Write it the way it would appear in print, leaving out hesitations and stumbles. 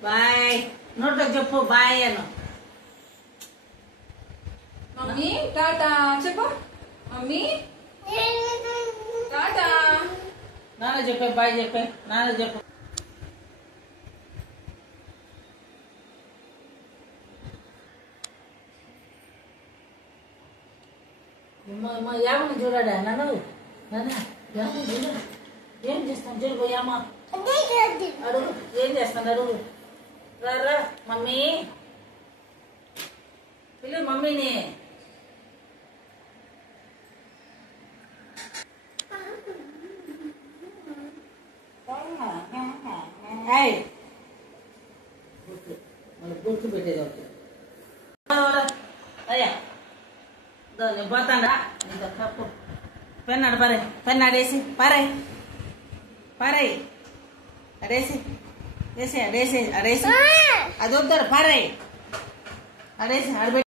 Bye నోట్లో చెప్పు bye అను. Mummy tata చెప్పు. Mummy tata. నాన్న చెప్పే బాయ్ చెప్పే. నాన్న చెప్పు. యామని చూడాడా నన్ను. నాన్న యామని చూడ. ఏం చేస్తాను చూడు యామ. అడుగు ఏం చేస్తాను అడుగు. రా మమ్మీ పిలు మమ్మీని. గుర్తు పెట్టేది ఒకటి. అయ్యా నేను పోతాడా ఇంకా తప్పు. పెన్నాడు పరే పెన్నాడేసి పారే పారే అడేసి వేసి అడేసి అడేసి అది వద్దారు పారే అడేసి ఆడబెట్టి